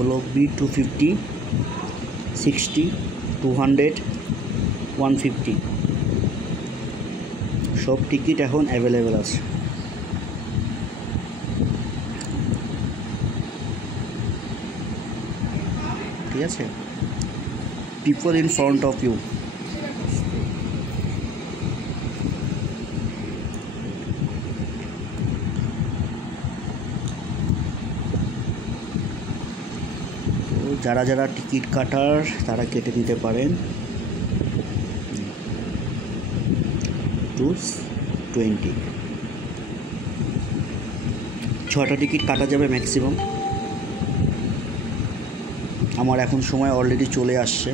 Block B 250, 60, 200, 150 সব টিকিট এখন অ্যাভেলেবেল আছে। ঠিক আছে, people in front of you. যারা যারা টিকিট কাটার তারা কেটে নিতে পারেন। 220 6টা টিকিট কাটা যাবে ম্যাক্সিমাম। আমার এখন সময় অলরেডি চলে আসছে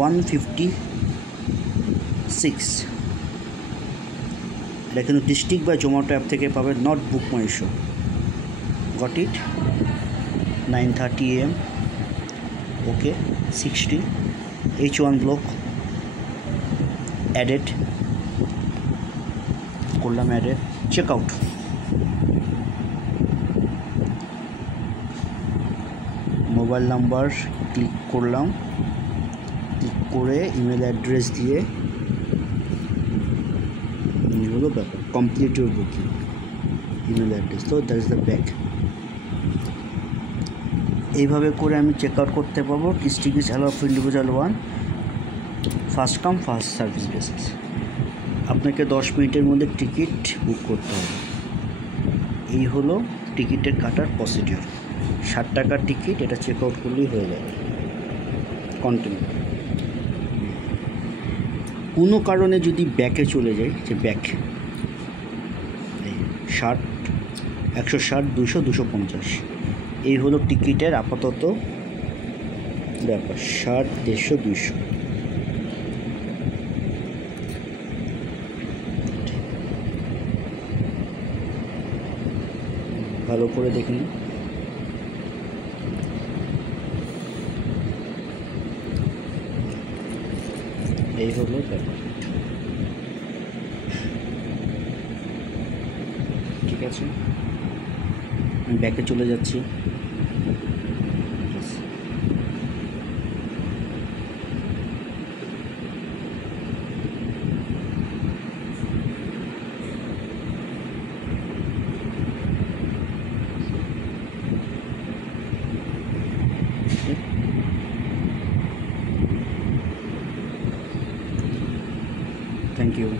156। এটা কিন্তু ডিস্ট্রিক্ট বা জোম্যাটো অ্যাপ থেকে পাবে, not BookMyShow. Got it. 9:30 AM। Okay, 60 H1 block added করলাম, added, check out. Mobile number click করলাম, ক্লিক করে ইমেল অ্যাড্রেস দিয়ে হলো ব্যাপার, complete your booking, email address. তো দ্যাট ইজ দ্য ব্যাক। এইভাবে করে আমি চেক আউট করতে পারবো। Kids tickets allow for individual one, first come first service basis. আপনাকে 10 মিনিটের মধ্যে টিকিট বুক করতে হবে। এই হলো টিকিটের কাটার প্রসিডিওর। 60 টাকার টিকিট, এটা চেক আউট করলেই হয়ে যাবে। কন্টিনিউ। কোনো কারণে যদি ব্যাকে চলে যায়, যে ব্যাক 60, 160, 200, 250, এই হলো টিকিটের আপাতত ব্যাপার। 60, 150, 200। ভালো করে দেখুন। এই হলো ব্যাপার। ঠিক আছে, আমি ব্যাকে চলে যাচ্ছি। Thank you.